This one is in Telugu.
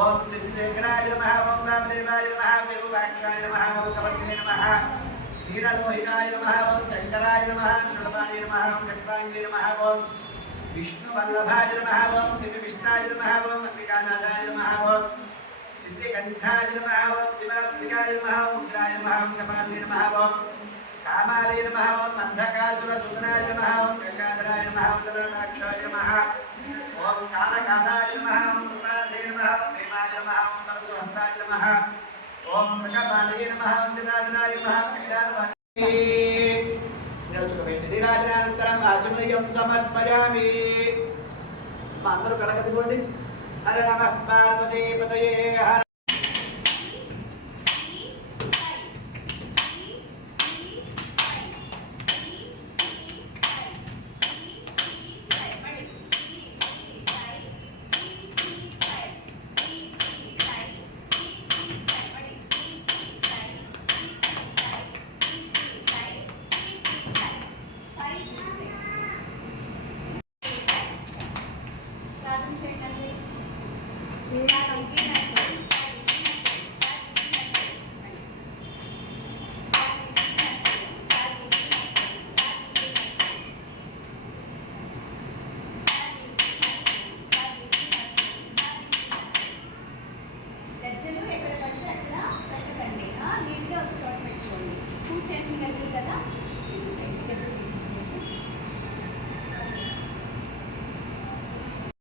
ఓం శశిశేఖరాయ నమః ఓం రామదేవాయ నమః విరూపాక్షాయ నమః ఓం కవర్ణే నమః నీలలోహితాయ నమః ఓం శంకరాయ నమః శుభాయ నమః ఓం కృష్ణాయ నమః ఓం విష్ణువల్లభాయ నమః ఓం శివవిష్ణాయ నమః ఓం అంబికానాథాయ నమః ఓం సిద్ధికంఠాయ నమః ఓం శివాత్మికాయ నమః ఓం ఉగ్రాయ నమః ఓం కపాలే నమః ఓం కామాలే నమః ఓం అంధకాసురసుదనాయ నమః ఓం గంగాధరాయ నమః ఓం గరుడాక్షాయ నమః ఓం శాలకాదాయ నమః ఓం కృపాలే నమః ఓం భీమాయ నమః ఓం పరశుహస్తాయ నమః ఓం కపాలే నమః ఓం గదాధరాయ నమః కైలాసవాసి నీరాజనానంతరం ఆచమనీయం సమర్పయామి. అందరూ కళకట్టుకోండి. హర నమః పార్వతీపతయే హర